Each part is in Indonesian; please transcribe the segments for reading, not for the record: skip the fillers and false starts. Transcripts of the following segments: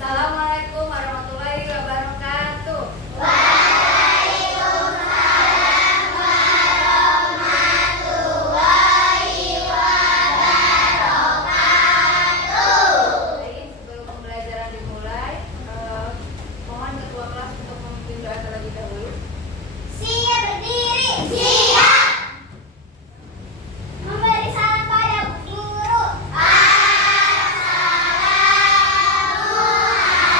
Assalamualaikum warahmatullahi wabarakatuh. Baik, sebelum pembelajaran dimulai, mohon ketua kelas untuk memimpin doa terlebih dahulu. Siap berdiri. Siap. Memberi salam pada guru. Assalamualaikum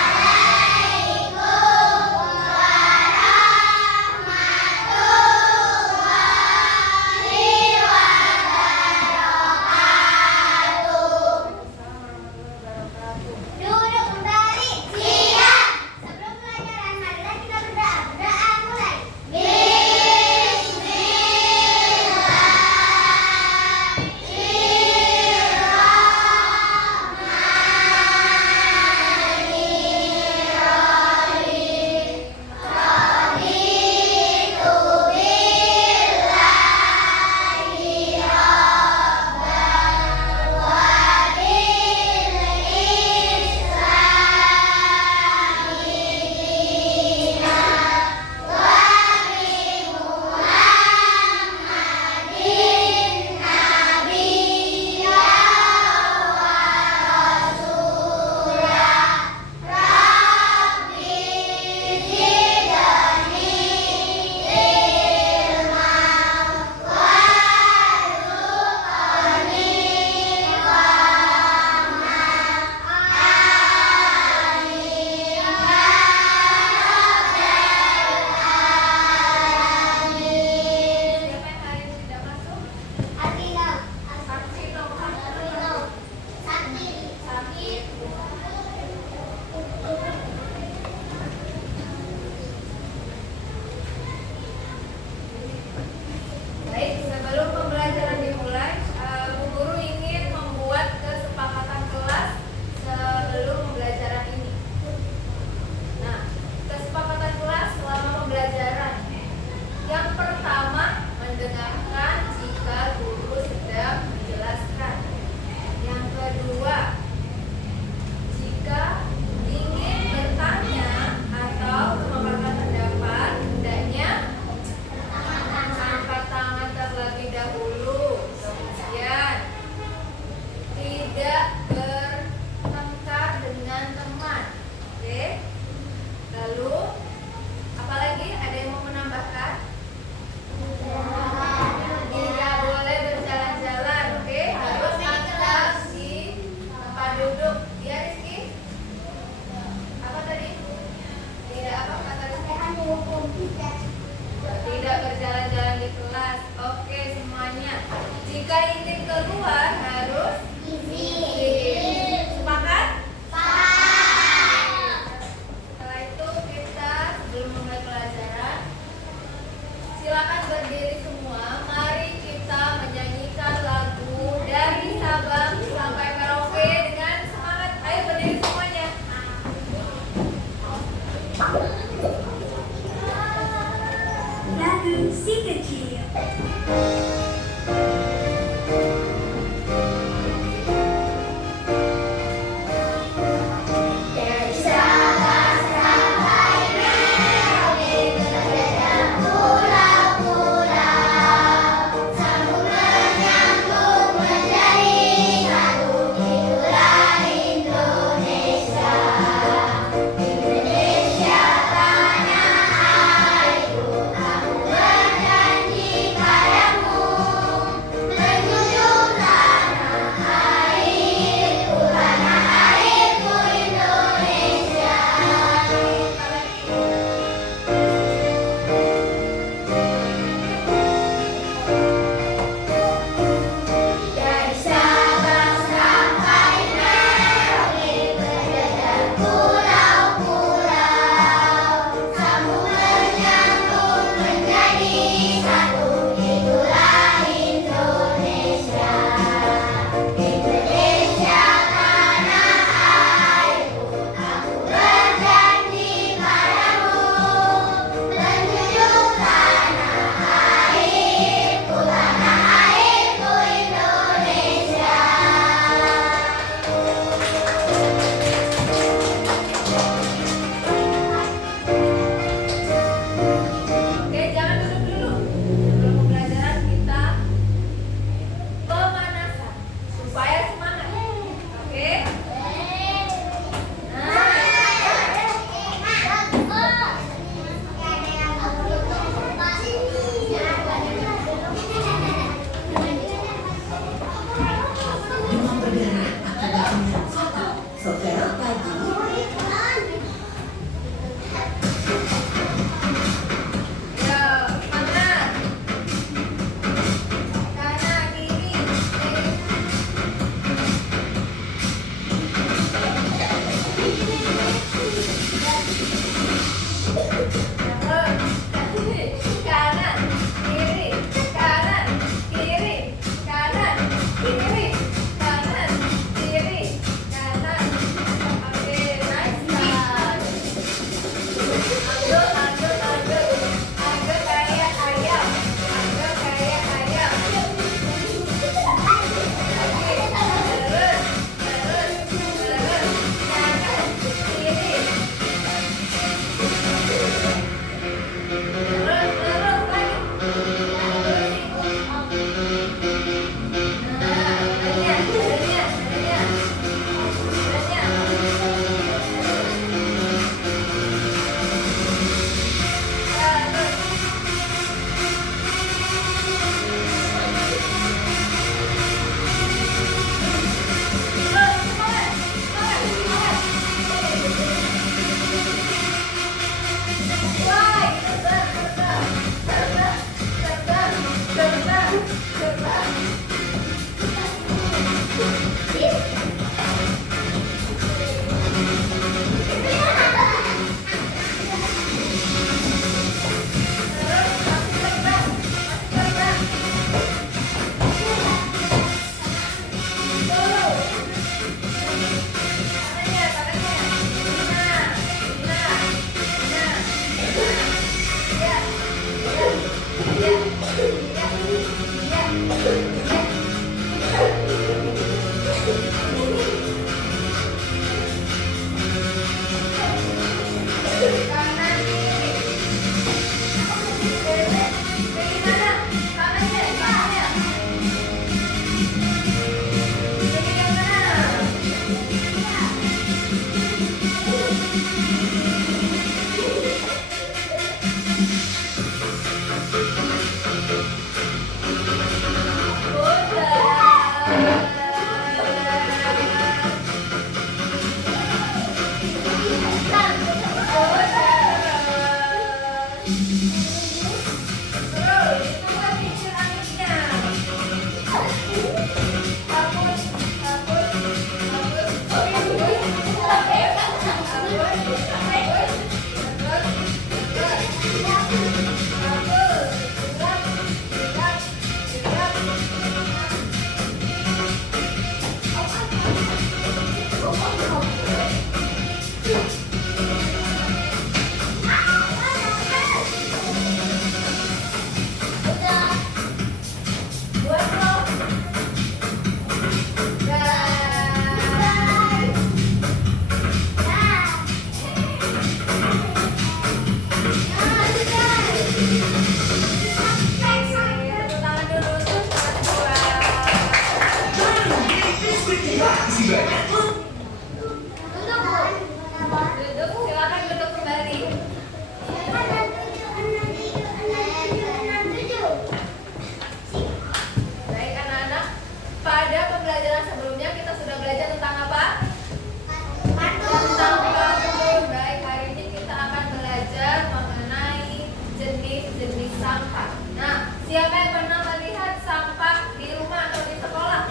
Siapa yang pernah melihat sampah di rumah atau di sekolah?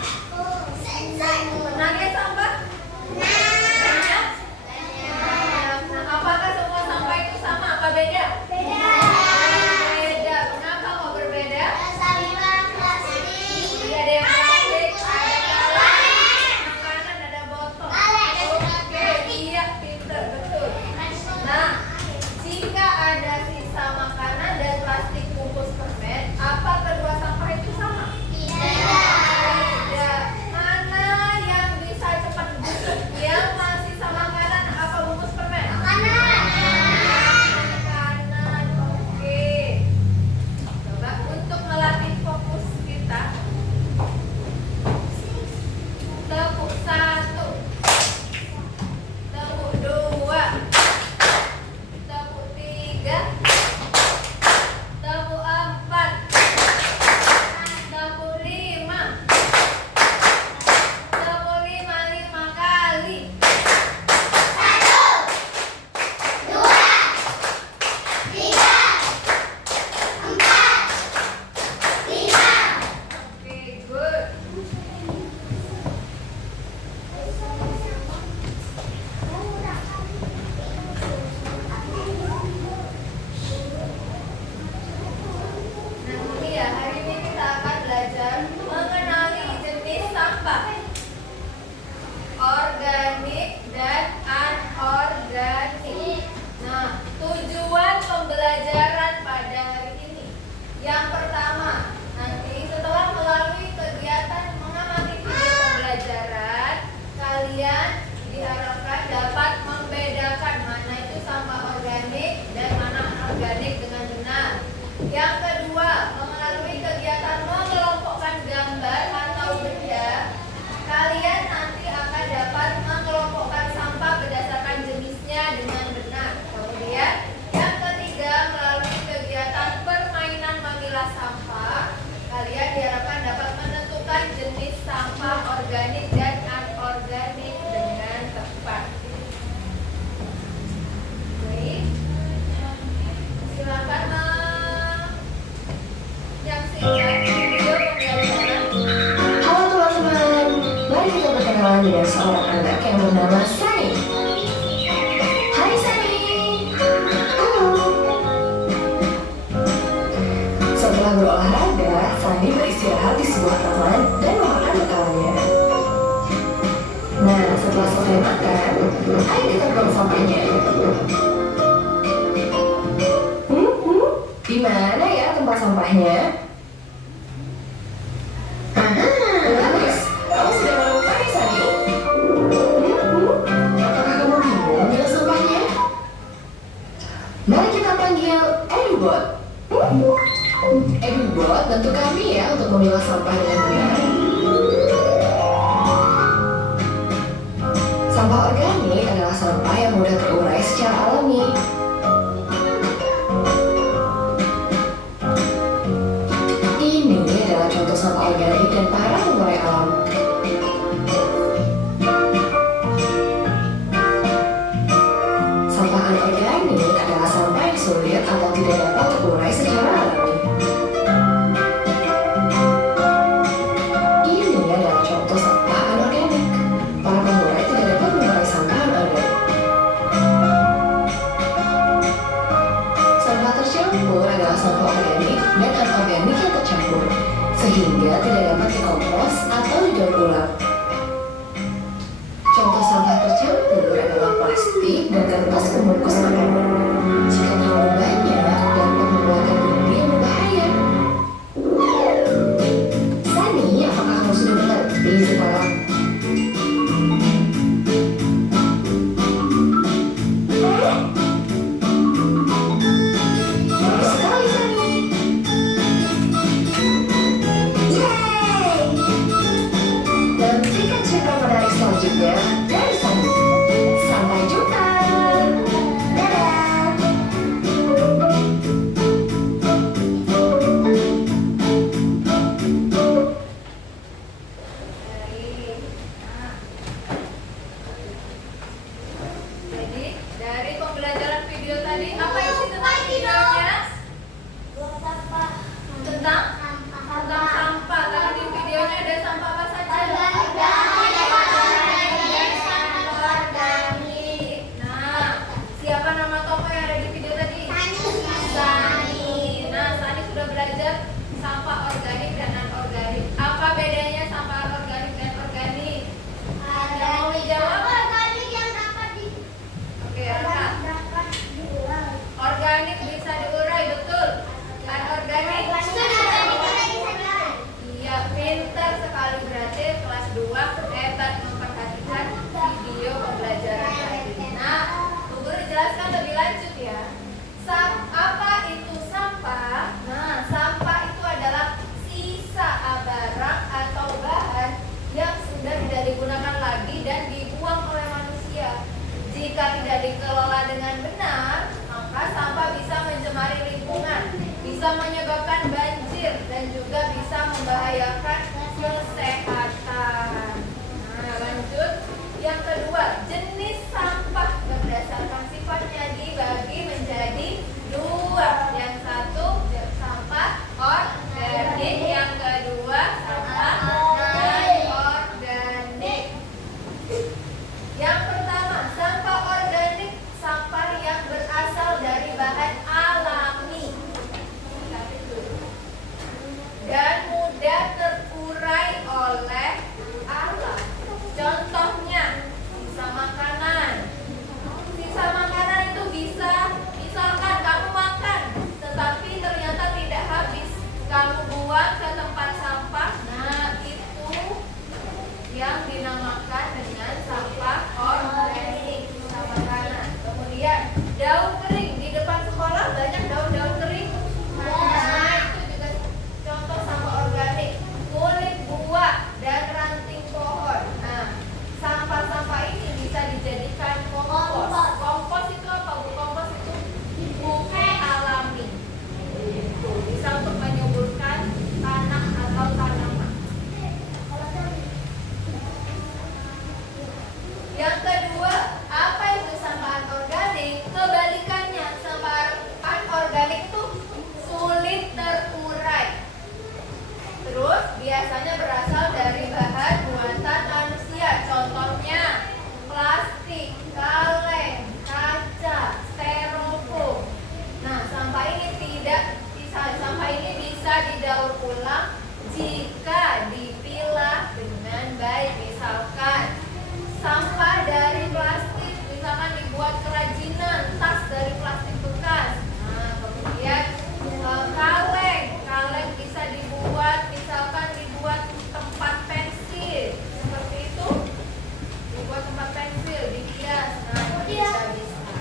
Pernah lihat sampah? Banyak? Nah, apakah semua sampah itu sama? Apa beda? Beda. Kenapa kok berbeda? Jadi ada yang plastik, ada kaleng, makanan, ada botol. Oke, iya, pinter, betul. Nah, jika ada sisa makanan dan plastik bungkus permen, apa kedua sampah itu sama? Tidak. Mana yang bisa cepat busuk? Yang masih sama makanan apa bungkus permen? Makanan. Oke. Coba untuk melatih fokus kita. Tepuk 1, tepuk 2, tepuk 3, tepuk 4, tepuk 5, tepuk 5 kali. 1, 2, 3, 4, 5. Oke, good. Nah, ini ya, hari ini kita akan belajar mengenali jenis sampah organik dan anorganik. Nah, tujuan pembelajaran pada hari ini. Yang pertama, nanti setelah melalui kegiatan mengamati video pembelajaran, kalian diharapkan dapat membedakan mana itu sampah organik dan mana anorganik dengan benar. Yang kedua, melalui kegiatan mengelompokkan gambar atau benda, kalian nanti akan dapat mengelompokkan sampah berdasarkan jenisnya dengan benar. Kemudian, yang ketiga, melalui kegiatan permainan memilah sampah, kalian diharapkan dapat menentukan jenis sampah organik dan anorganik dengan tepat. Baik, silakan menyaksikan video pembelajaran. Halo teman-teman, mari kita berkenalan dengan seorang anak yang bernama Sunny. Hai Sunny. Halo. Setelah berolahraga, Sunny beristirahat di sebuah taman dan memakan bekalnya. Nah, setelah selesai makan, ayo kita buang sampahnya. Di mana ya tempat sampahnya? Bagus, kamu sudah menemukannya, Sunny? Apakah kamu bingung dengan sampahnya? Mari kita panggil Edubot. Edubot, bantu kami ya untuk memilah sampah dengan benar. Sampah organik adalah sampah yang mudah terurai secara alami. Ini adalah contoh sampah organik dan para pengurai alam. Sampah anorganik adalah sampah yang sulit atau tidak dapat terurai secara alami. Ini adalah contoh sampah anorganik. Para pengurai tidak dapat mengurai sampah anorganik. Sampah tercampur adalah sampah organik dan anorganik yang tercampur, sehingga tidak dapat dikompos atau didaur ulang. Contoh sampah tercampur adalah plastik dan kertas pembungkus makanan. Jika terlalu banyak, dapat mengeluarkan bumi yang berbahaya. Sunny, apakah kamu sudah mengerti sekarang? Bagus sekali, Sunny. Yeay! Dan tidak dikelola dengan benar, maka sampah bisa mencemari lingkungan, bisa menyebabkan banjir, dan juga bisa membahayakan kesehatan. Nah, lanjut. Yang kedua, jenis sampah berdasarkan sifatnya dibagi menjadi dua. Yang satu sampah organik, yang kedua sampah non-organik. Yang pertama, sampah organik, sampah yang berasal dari bahan alami dan mudah terurai oleh alam. Contohnya, sisa makanan. Sisa makanan itu bisa, misalkan kamu makan, tetapi ternyata tidak habis, kamu buang ke tempat sampah. Nah, itu yang dinamakan dengan sampah organik, sisa makanan. Kemudian, daun kering. Di depan sekolah banyak daun-daun kering. Nah, itu juga contoh sampah organik. Kulit buah dan ranting pohon. Nah, sampah-sampah ini bisa dijadikan kompos. Kompos itu apa, Bu? Kompos itu pupuk alami. Itu bisa untuk menyuburkan tanah atau tanaman. Yang kedua, apa itu sampah anorganik? Kebalikannya, sampah anorganik itu sulit terurai. Terus biasanya berasal dari bahan buatan manusia. Contohnya plastik, kaleng, kaca, styrofoam. Nah, sampah ini bisa didaur ulang jika dipilah dengan baik. Misalkan sampah dari plastik, misalkan dibuat kerajinan tas dari plastik bekas. Nah, kemudian kaleng bisa dibuat, misalkan dibuat tempat pensil, seperti itu, dibuat tempat pensil, dihias. Nah, bisa.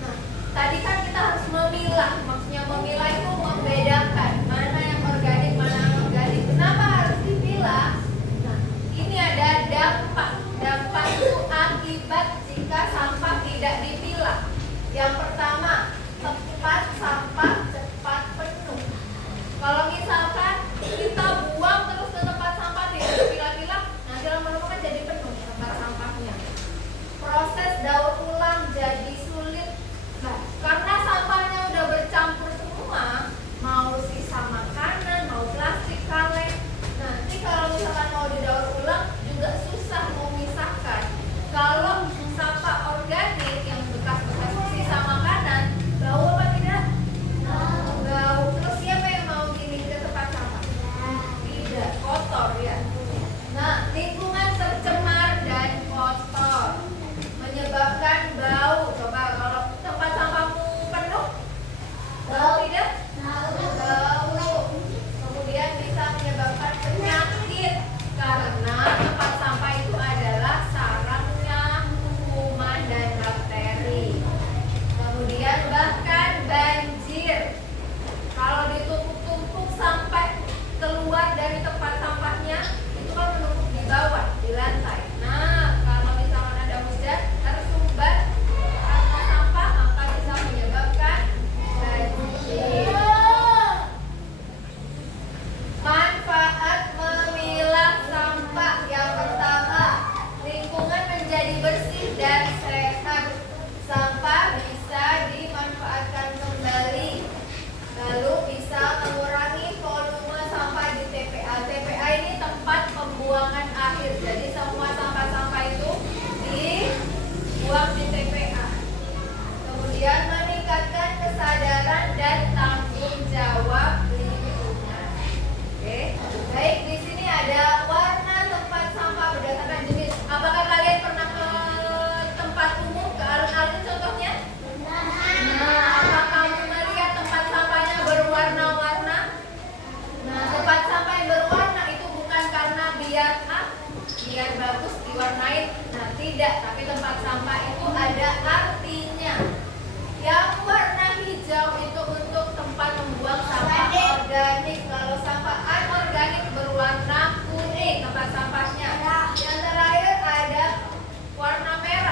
Nah, tadi kan kita harus memilah, maksudnya memilah itu membedakan mana yang organik, mana yang organik. Kenapa harus dipilah? Nah, ini ada dampak. Dampak itu akibat jika sampah tidak dipilah. Yang pertama, tempat sampah cepat penuh. Kalau misalkan kita buang terus ke tempat sampah tidak dipilah-pilah, nanti lama-lama kan jadi penuh tempat sampahnya. Proses daur ulang jadi sulit. Nah, karena sampahnya udah bercampur semua, mau sisa makanan, mau plastik, kaleng. Nanti kalau misalkan mau didaur ulang juga susah memisahkan. Kalau sampah organik yang bekas-bekas sisa makanan, bau apa tidak? Bau. Terus siapa yang mau gini ke tempat sampah? Tidak, kotor ya. Nah, lingkungan tercemar dan kotor menyebabkan bau. Coba kalau tempat sampahmu penuh, bau tidak? Bau. Kemudian bisa menyebabkan penyakit karena tempat sampah itu adalah sarangnya kuman dan bakteri. Kemudian bahkan banjir. Kalau ditumpuk-tumpuk sampai keluar dari tempat sampahnya, itu kan menumpuk di bawah, di lantai. Nah, kalau misalkan ada hujan tersumbat karena sampah, maka bisa menyebabkan banjir. Manfaat memilah sampah. Yang pertama, lingkungan menjadi bersih dan sehat. Sampah bisa dimanfaatkan kembali. Lalu bisa mengurangi volume sampah di TPA. TPA ini tempat pembuangan akhir. Jadi semua sampah-sampah itu dibuang di TPA. Kemudian meningkatkan kesadaran dan tanggung jawab lingkungan. Oke, baik, di sini ada warna tempat sampah berdasarkan jenis. Apakah kalian pernah ke tempat umum, ke alun-alun contohnya? Nah, apa kamu melihat tempat sampahnya berwarna-warna? Nah, tempat sampah yang berwarna itu bukan karena biar bagus diwarnain. Nah, tidak, tapi tempat sampah itu ada artinya. Yang warna hijau itu untuk tempat membuang sampah organik. Kalau sampah anorganik berwarna kuning tempat sampahnya. Yang terakhir ada warna merah.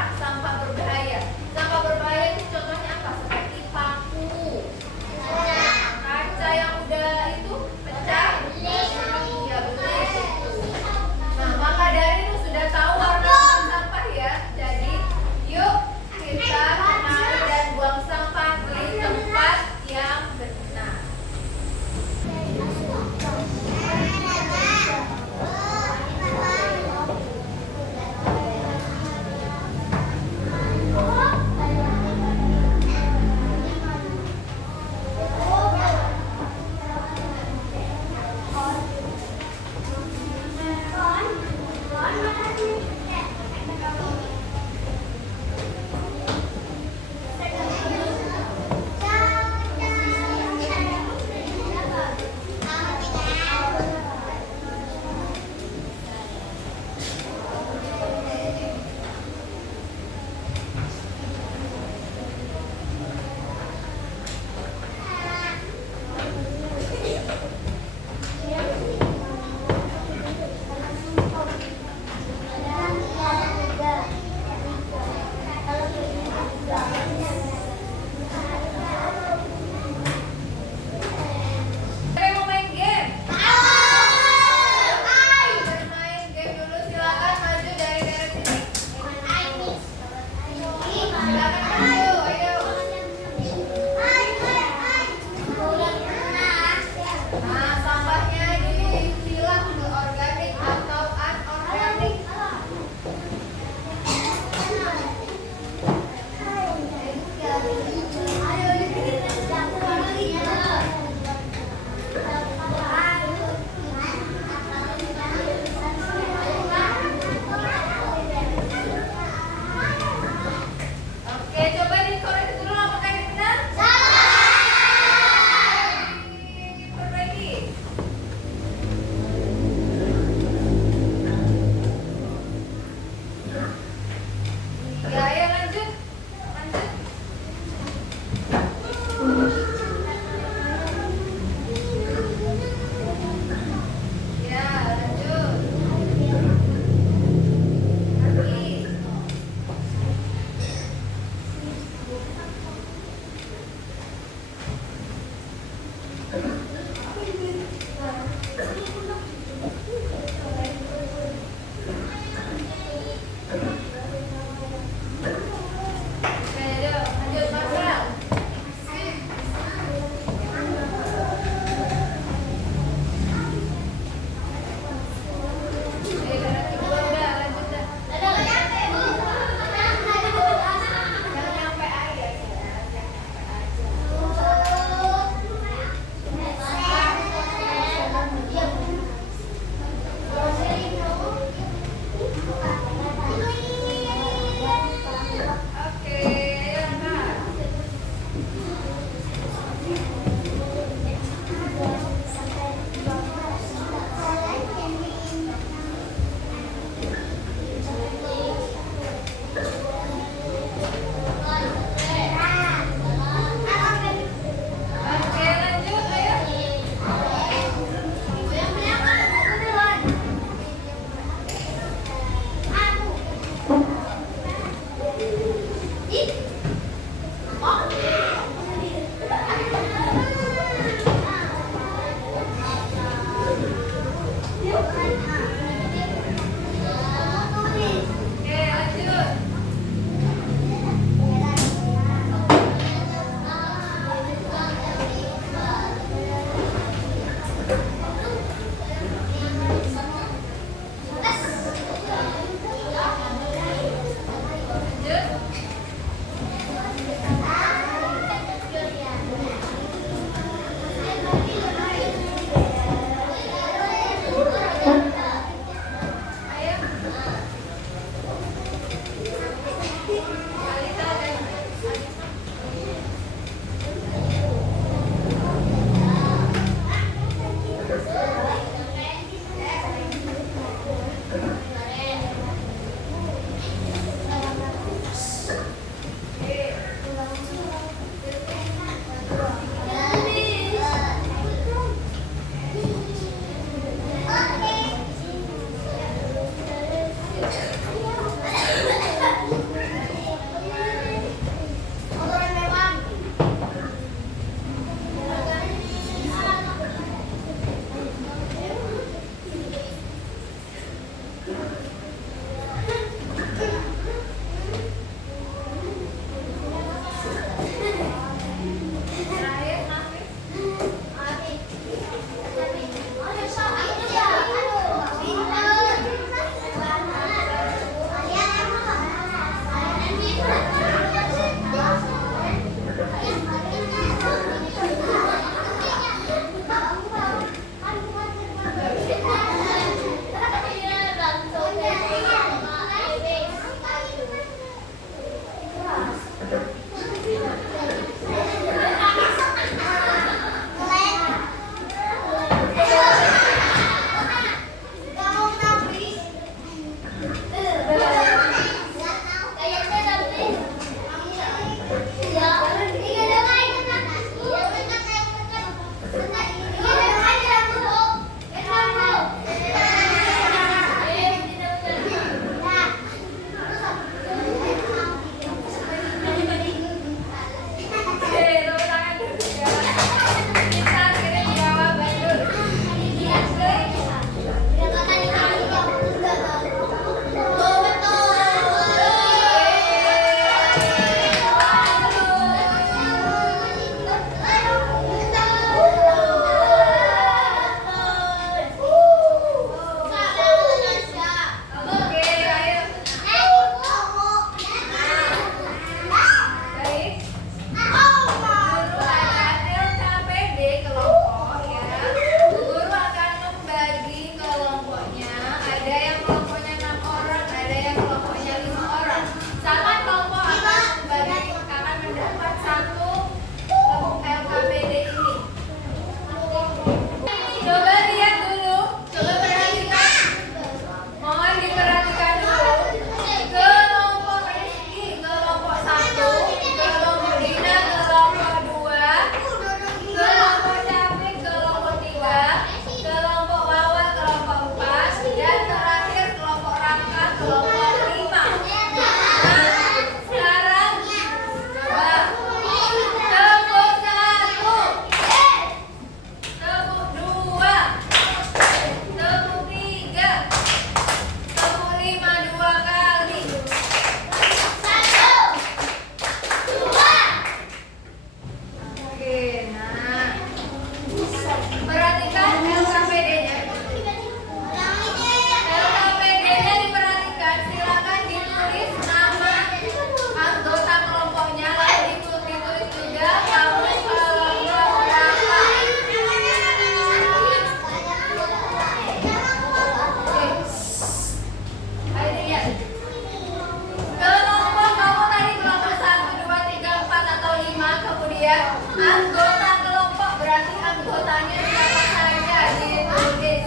Anggota kelompok berarti anggotanya siapa saja ditulis.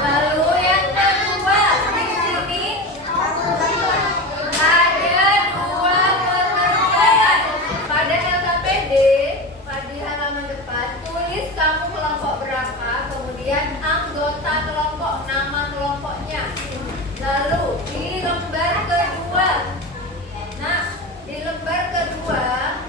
Lalu yang kedua di sini ada dua pengerjaan. Pada LKPD di halaman depan tulis kamu kelompok berapa, kemudian anggota kelompok, nama kelompoknya. Lalu di lembar kedua, nah di lembar kedua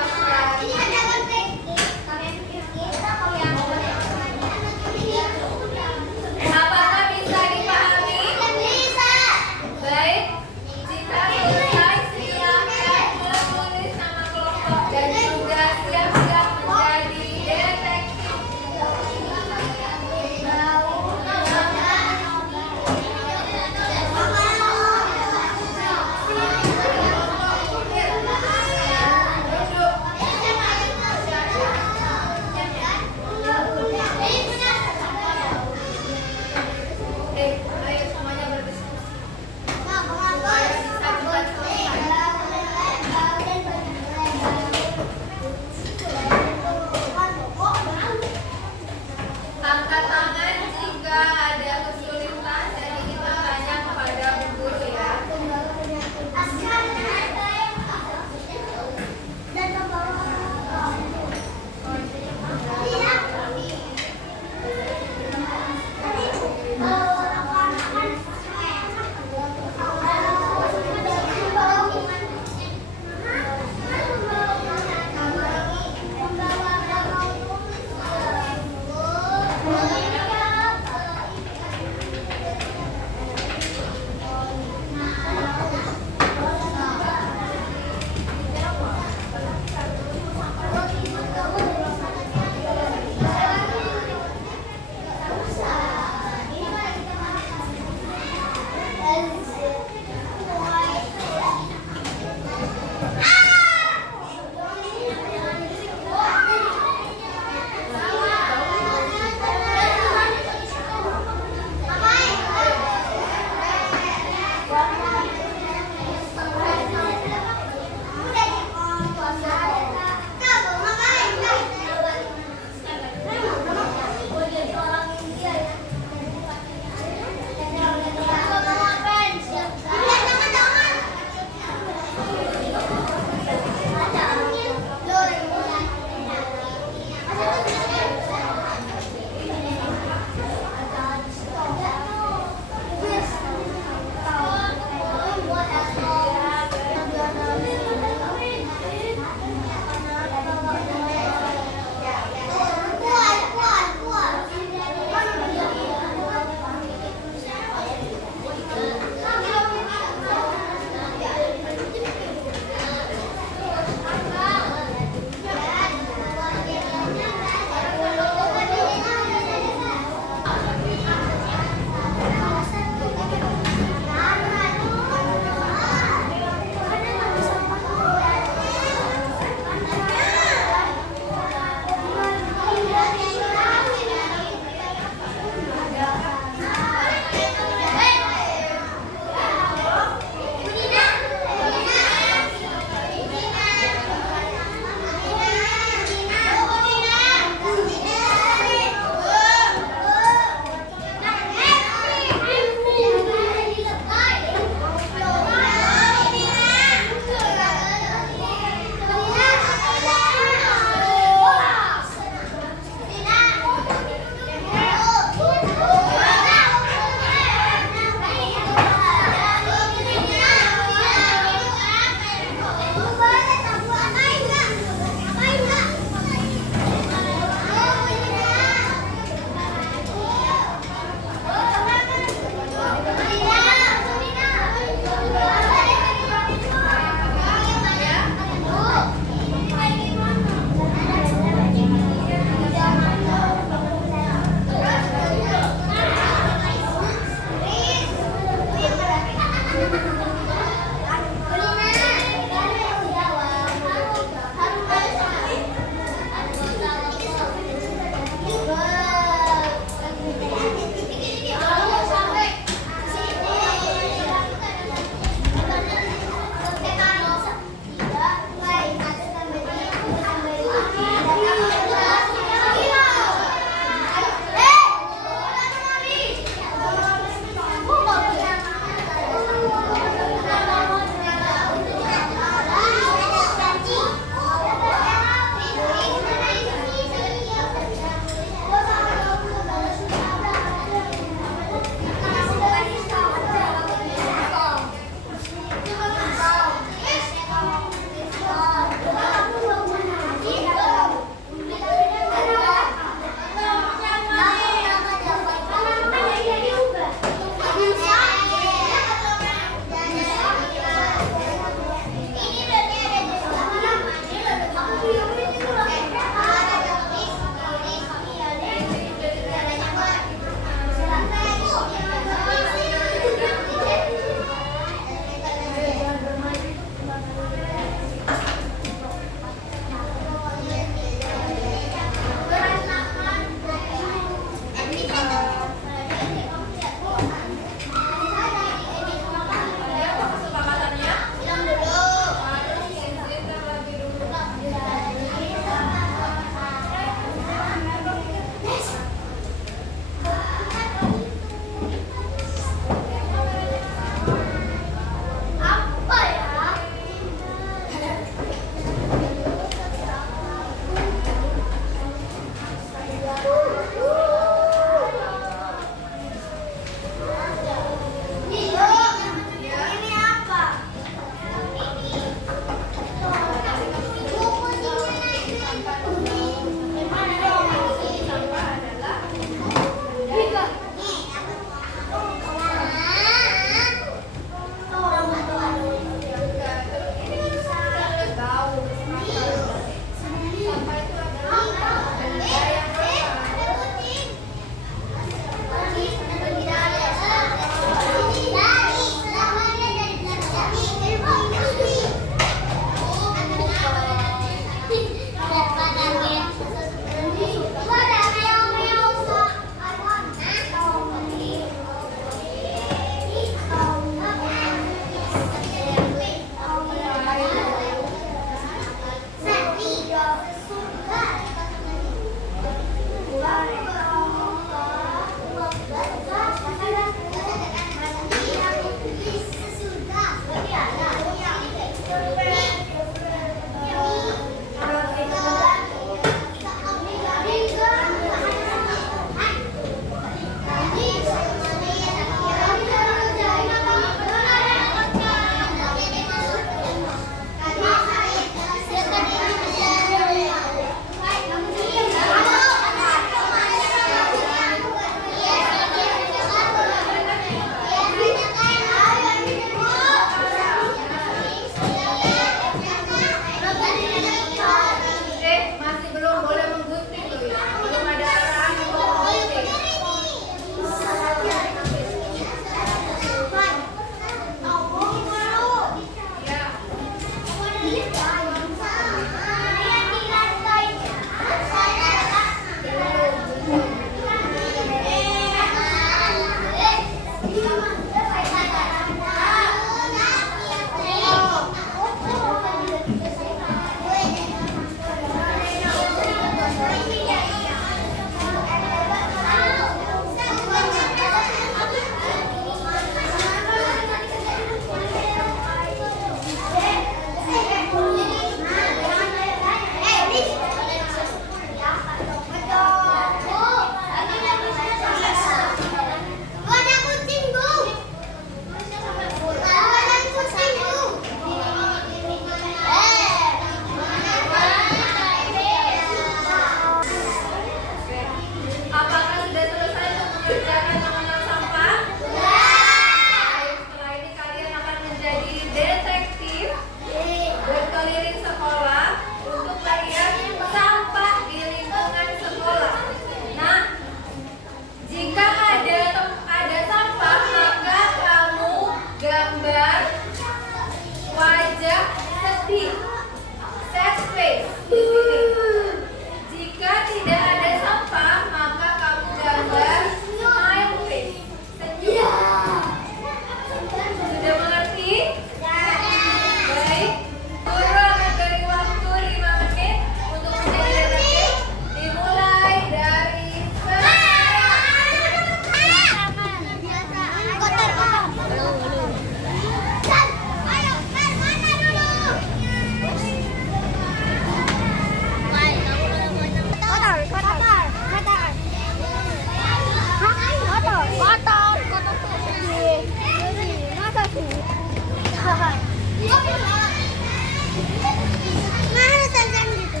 Mana tangan gitu?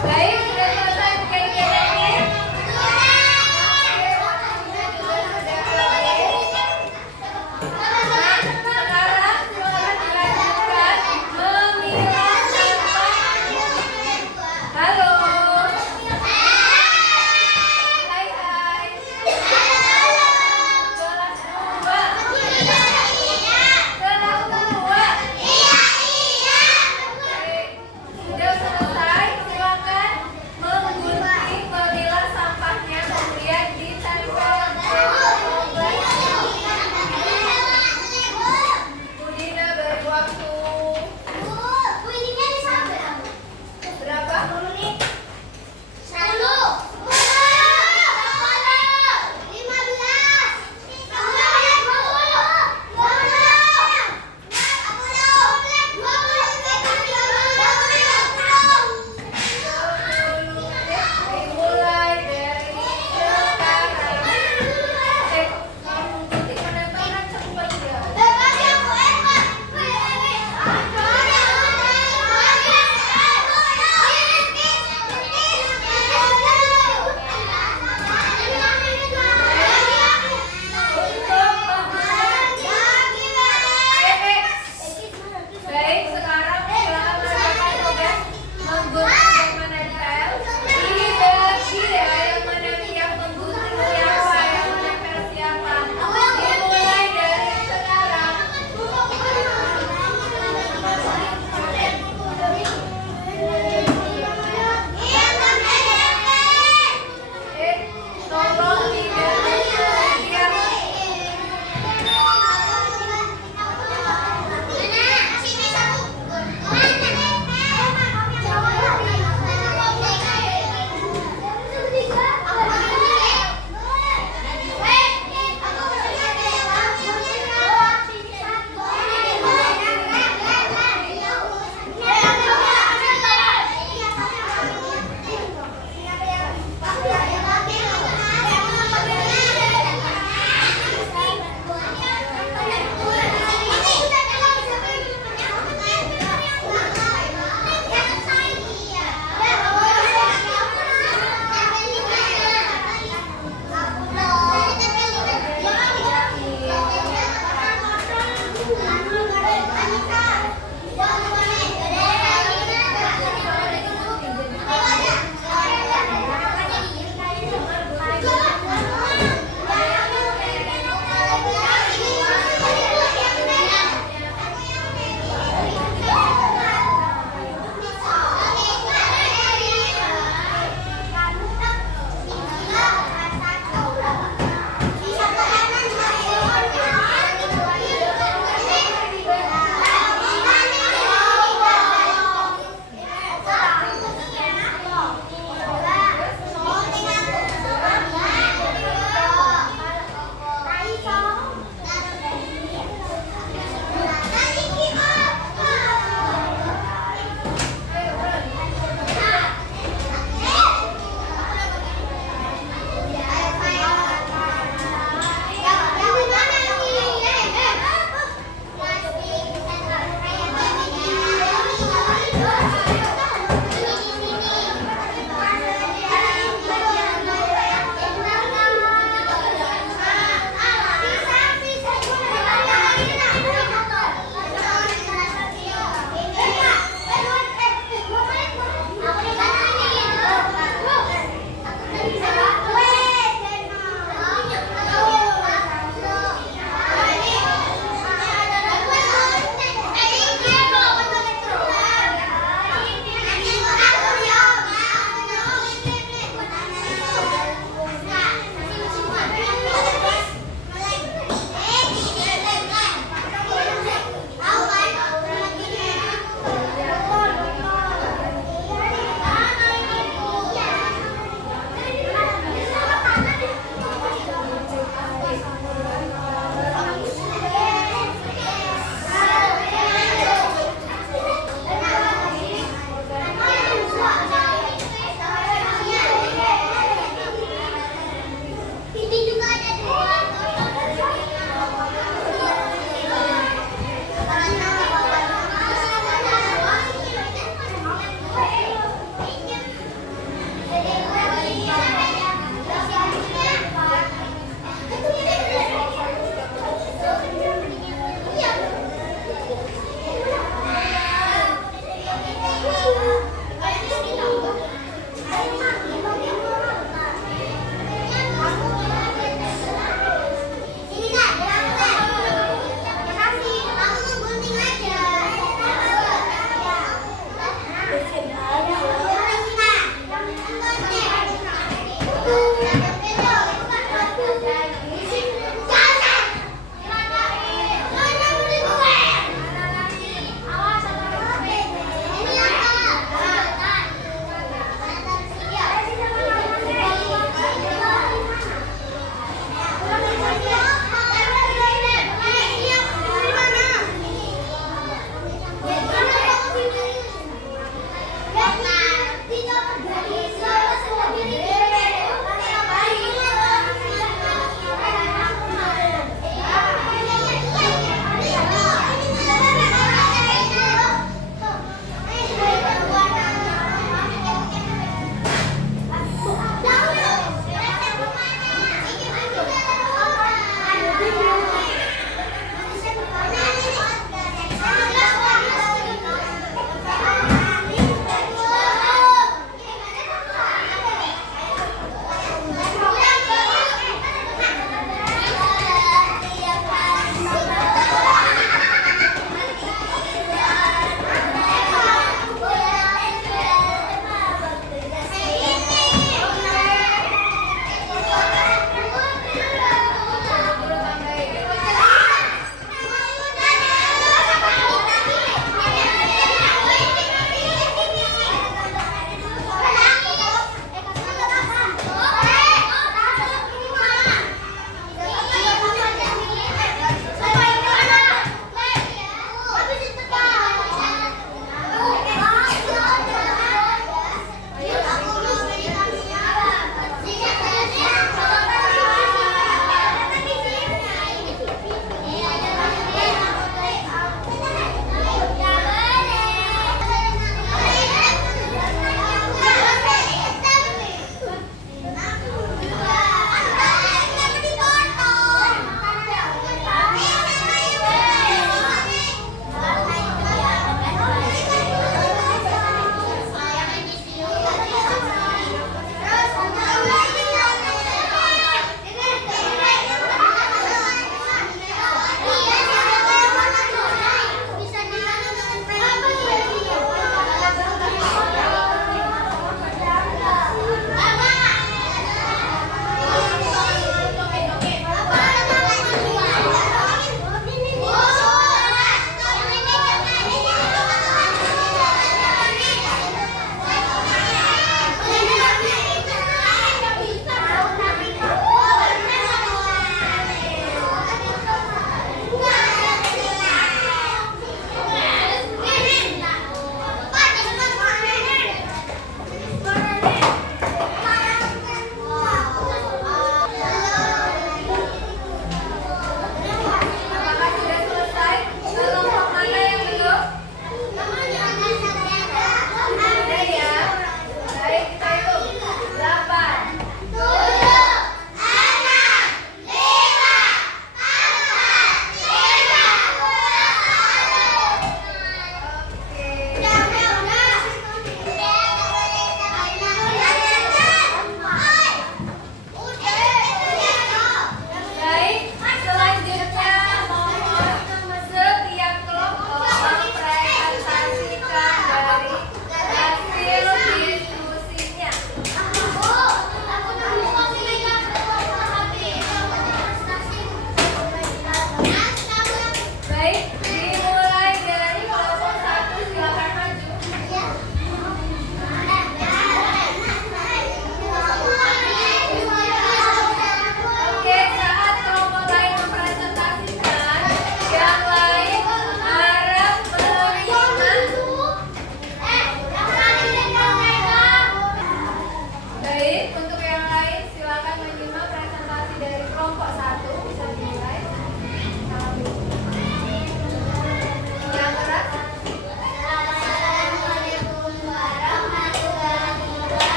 Baik, sudah selesai bikin kegiatannya? Oke, waktunya juga sudah habis.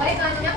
Baik, lanjutnya